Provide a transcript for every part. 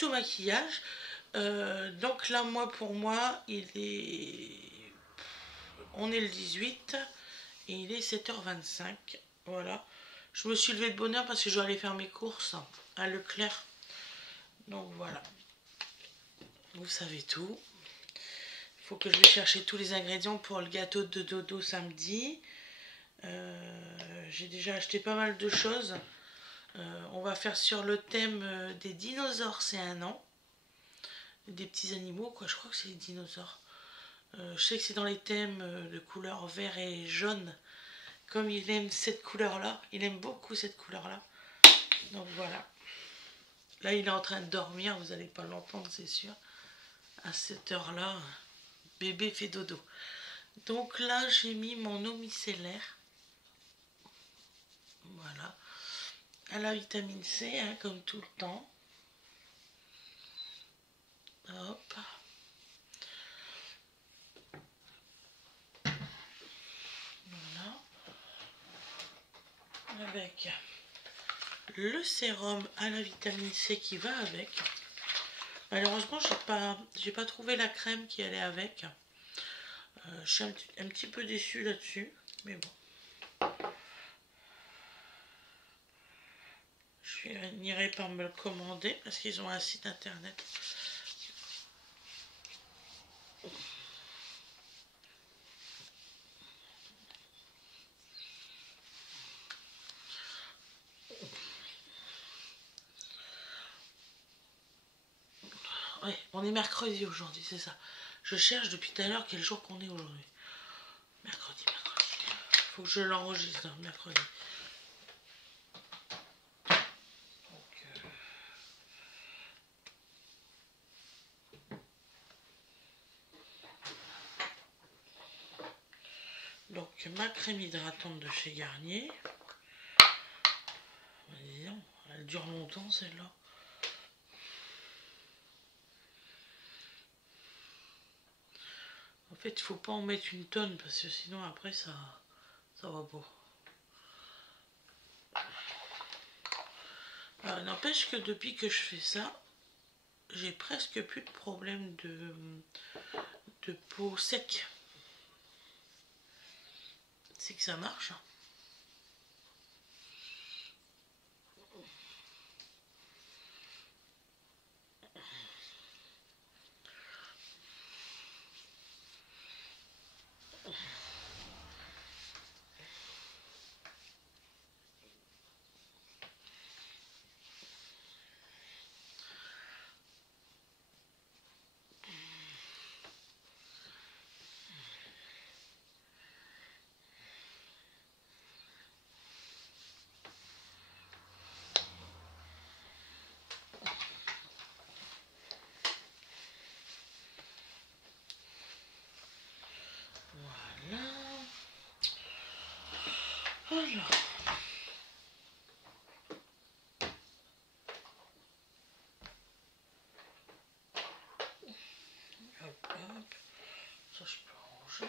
suite au maquillage, donc là, moi, pour moi, on est le 18 et il est 7h25. Voilà. Je me suis levée de bonne heure parce que je dois aller faire mes courses à Leclerc. Donc voilà. Vous savez tout. Il faut que je vais chercher tous les ingrédients pour le gâteau de dodo samedi. J'ai déjà acheté pas mal de choses. On va faire sur le thème des dinosaures, c'est un an. Des petits animaux, quoi. Je crois que c'est les dinosaures. Je sais que c'est dans les thèmes de couleur vert et jaune. Comme il aime cette couleur-là, il aime beaucoup cette couleur-là. Donc voilà. Là, il est en train de dormir, vous n'allez pas l'entendre, c'est sûr. À cette heure-là, bébé fait dodo. Donc là, j'ai mis mon eau micellaire. Voilà. À la vitamine C, hein, comme tout le temps. Hop. Voilà. Avec le sérum à la vitamine C qui va avec. Malheureusement, j'ai pas trouvé la crème qui allait avec. Je suis un petit peu déçue là-dessus, mais bon. Je finirai par me le commander parce qu'ils ont un site internet. Ouais, on est mercredi aujourd'hui, c'est ça. Je cherche depuis tout à l'heure quel jour qu'on est aujourd'hui. Mercredi. Faut que je l'enregistre, mercredi. Donc ma crème hydratante de chez Garnier. Elle dure longtemps celle-là. En fait, il faut pas en mettre une tonne parce que sinon après ça va pas. N'empêche que depuis que je fais ça, j'ai presque plus de problème de peau sec. C'est que ça marche. Voilà. Alors. Hop. Ça je peux ranger.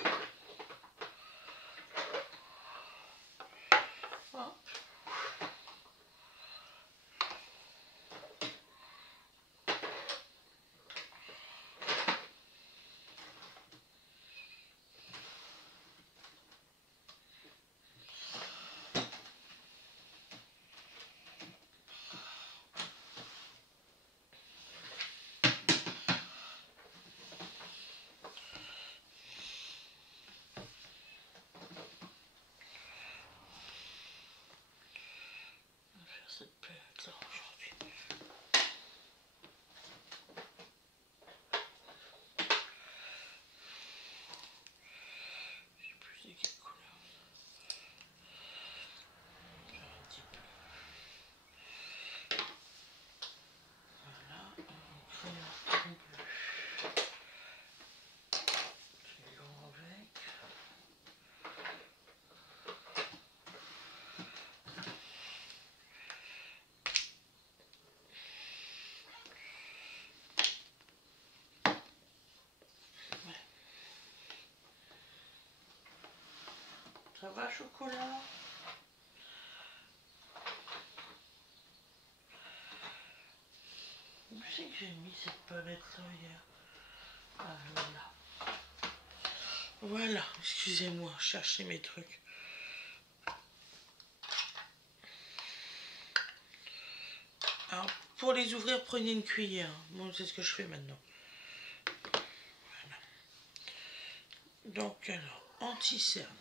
Hop. Cette palette là aujourd'hui. Je sais plus c'est quelle couleur. Un petit peu. Voilà, un crayon bleu. Je vais le avec. Ça va, chocolat? Je sais que j'ai mis cette palette là hier? Ah, là. Voilà, excusez-moi, chercher mes trucs. Alors, pour les ouvrir, prenez une cuillère. Bon, c'est ce que je fais maintenant. Voilà. Donc, alors, anti-cerne.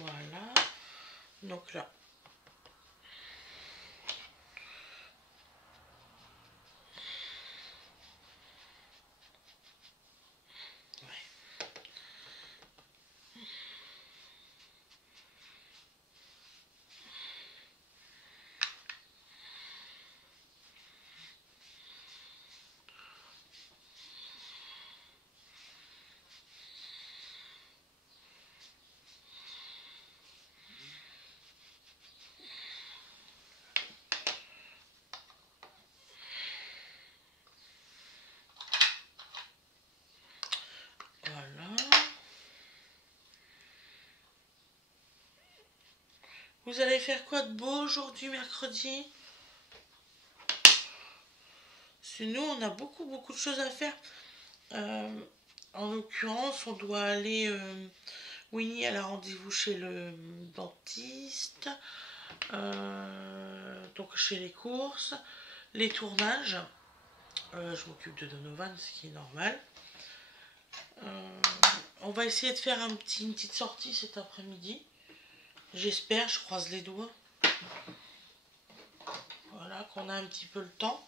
Voilà. Donc là. Voilà. Vous allez faire quoi de beau aujourd'hui, mercredi? Parce que nous, on a beaucoup de choses à faire. En l'occurrence, on doit aller... Winnie, elle a rendez-vous chez le dentiste. Donc chez les courses. Les tournages. Je m'occupe de Donovan, ce qui est normal. On va essayer de faire une petite sortie cet après-midi. J'espère, je croise les doigts. Voilà, qu'on a un petit peu le temps.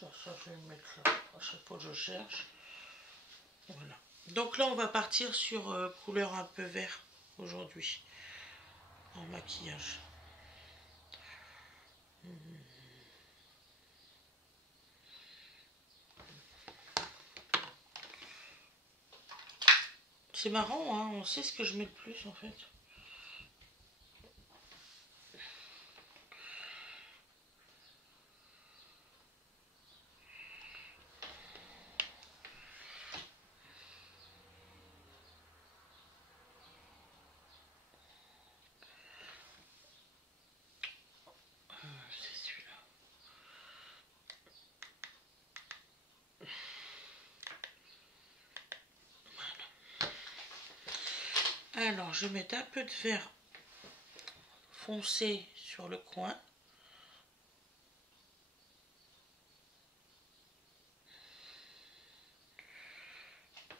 Ça, je vais le mettre là, à chaque fois que je cherche. Voilà. Donc là, on va partir sur couleur un peu vert aujourd'hui, en maquillage. C'est marrant, hein, on sait ce que je mets le plus en fait. C'est celui-là. Voilà. Alors, je vais mettre un peu de vert foncé sur le coin.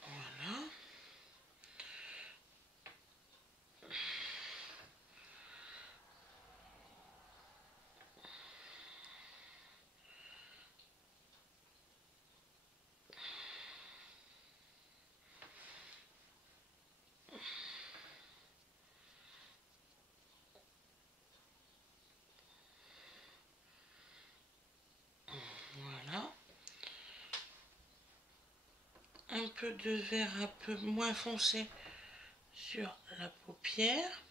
Voilà. peu de vert un peu moins foncé sur la paupière.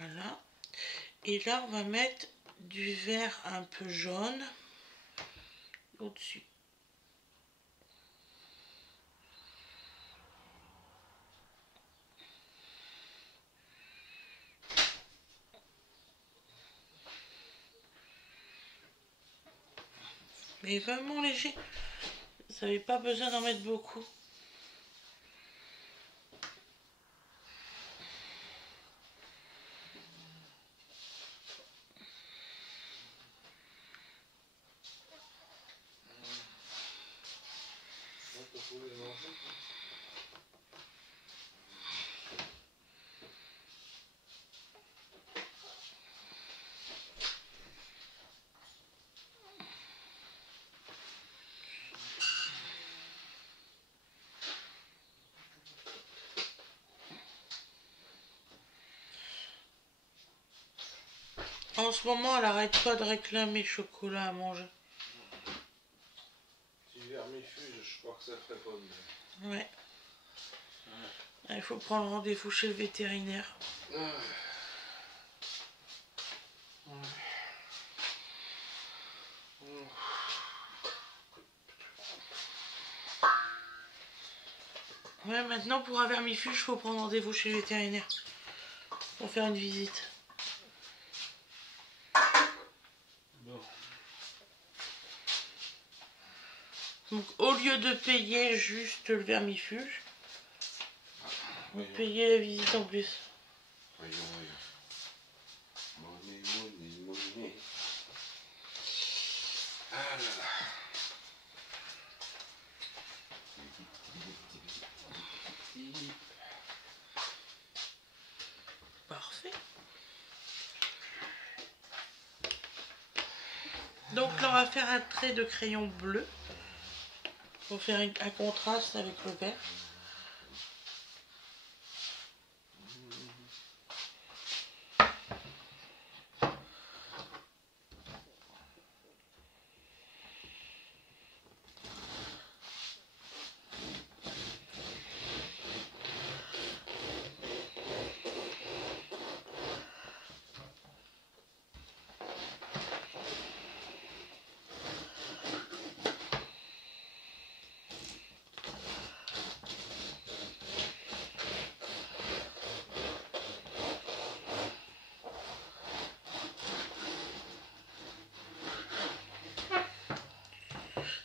Voilà. Et là, on va mettre du vert un peu jaune au-dessus. Mais vraiment léger. Vous n'avez pas besoin d'en mettre beaucoup. En ce moment, elle arrête pas de réclamer chocolat à manger. Si vermifuge, je crois que ça ferait pas bien. Ouais. Il faut prendre rendez-vous chez le vétérinaire. Ouais, maintenant pour un vermifuge, il faut prendre rendez-vous chez le vétérinaire pour faire une visite. Bon. Donc au lieu de payer juste le vermifuge, vous payez la visite en plus. Voyons, voyons. Monnaie, monnaie, monnaie. Ah là là. Parfait. Donc là, on va faire un trait de crayon bleu pour faire un contraste avec le vert.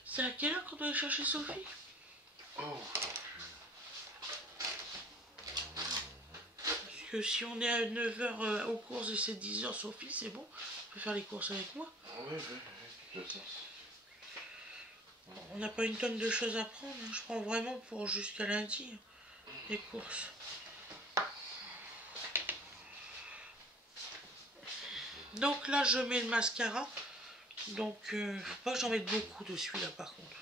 C'est à quelle heure qu'on doit aller chercher Sophie? Oh. Parce que si on est à 9 h aux courses et c'est 10 h Sophie, c'est bon. On peut faire les courses avec moi. Oui, de toute façon. On n'a pas une tonne de choses à prendre. Je prends vraiment pour jusqu'à lundi les courses. Donc là, je mets le mascara. Donc, faut pas que j'en mette beaucoup de celui-là par contre.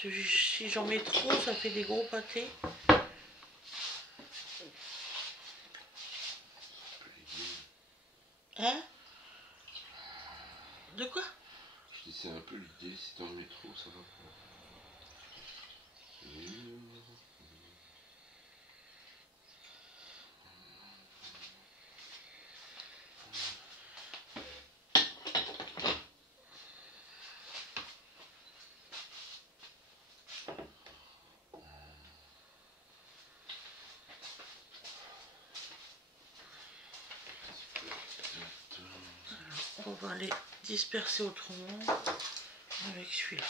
Si j'en mets trop, ça fait des gros pâtés. Hein? De quoi? Je dis c'est un peu l'idée, si dans le métro ça va pas. On va les disperser autrement avec celui-là.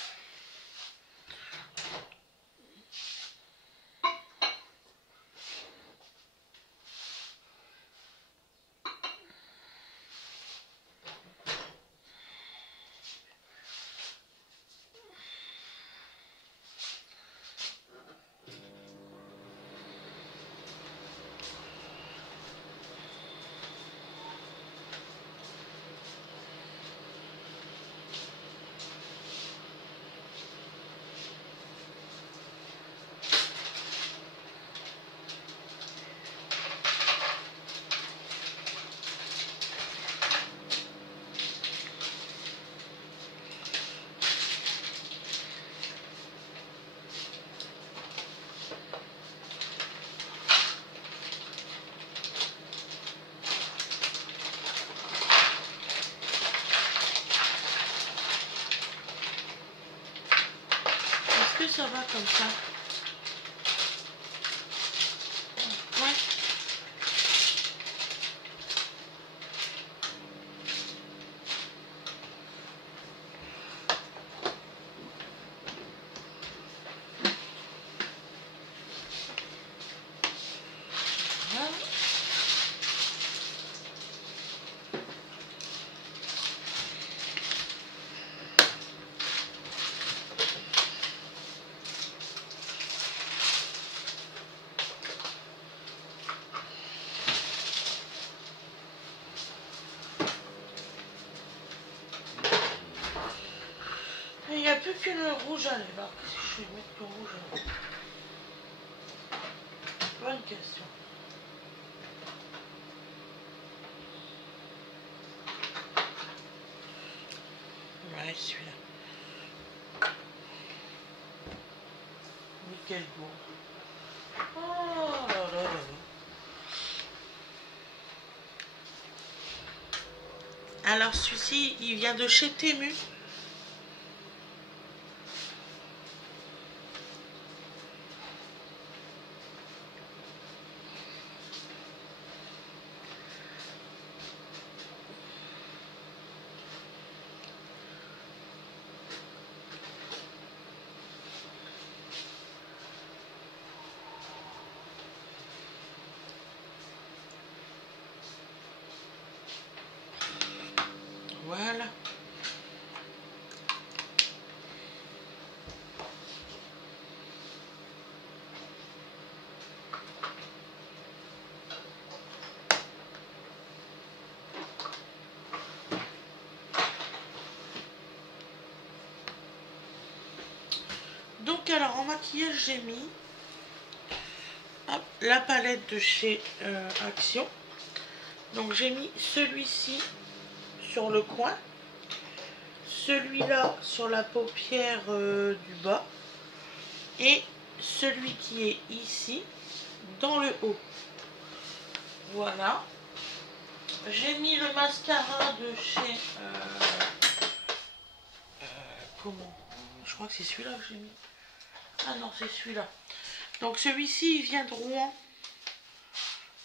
Est-ce que ça va comme ça? Ouais. Voilà. Il n'y a plus que le rouge à lèvres. Qu'est-ce que je vais mettre le rouge à lèvres? Bonne question. Ouais, celui-là. Mais quel beau. Oh là là là là. Alors celui-ci, il vient de chez Temu. Voilà. Donc alors en maquillage j'ai mis hop, la palette de chez Action. Donc j'ai mis celui-ci sur le coin, celui-là sur la paupière du bas et celui qui est ici dans le haut. Voilà. J'ai mis le mascara de chez comment? Je crois que c'est celui-là que j'ai mis. Ah non, c'est celui-là. Donc celui-ci il vient de Rouen.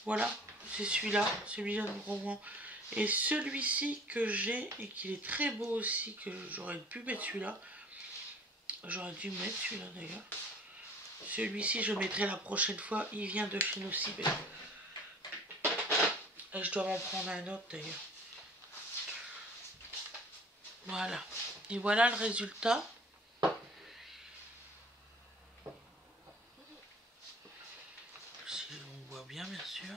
Voilà, c'est celui-là, celui-là de Rouen. Et celui-ci que j'ai, et qu'il est très beau aussi, que j'aurais pu mettre celui-là. J'aurais dû mettre celui-là d'ailleurs. Celui-ci, je mettrai la prochaine fois. Il vient de chez Nocibé. Et je dois m'en prendre un autre d'ailleurs. Voilà. Et voilà le résultat. Si on voit bien, bien sûr.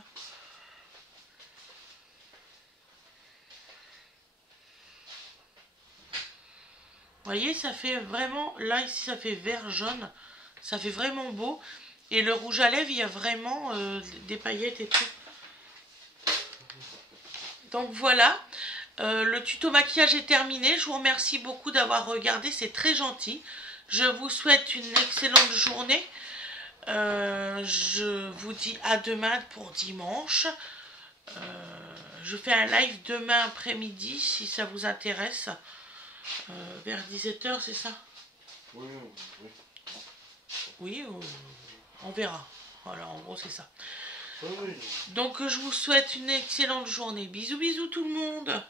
Vous voyez, ça fait vraiment, là ici ça fait vert jaune, ça fait vraiment beau. Et le rouge à lèvres, il y a vraiment des paillettes et tout. Donc voilà, le tuto maquillage est terminé. Je vous remercie beaucoup d'avoir regardé, c'est très gentil. Je vous souhaite une excellente journée. Je vous dis à demain pour dimanche. Je fais un live demain après-midi si ça vous intéresse. Vers 17h, c'est ça? Oui, oui. Oui, on verra. Voilà, en gros, c'est ça. Oui, oui. Donc, je vous souhaite une excellente journée. Bisous, bisous tout le monde.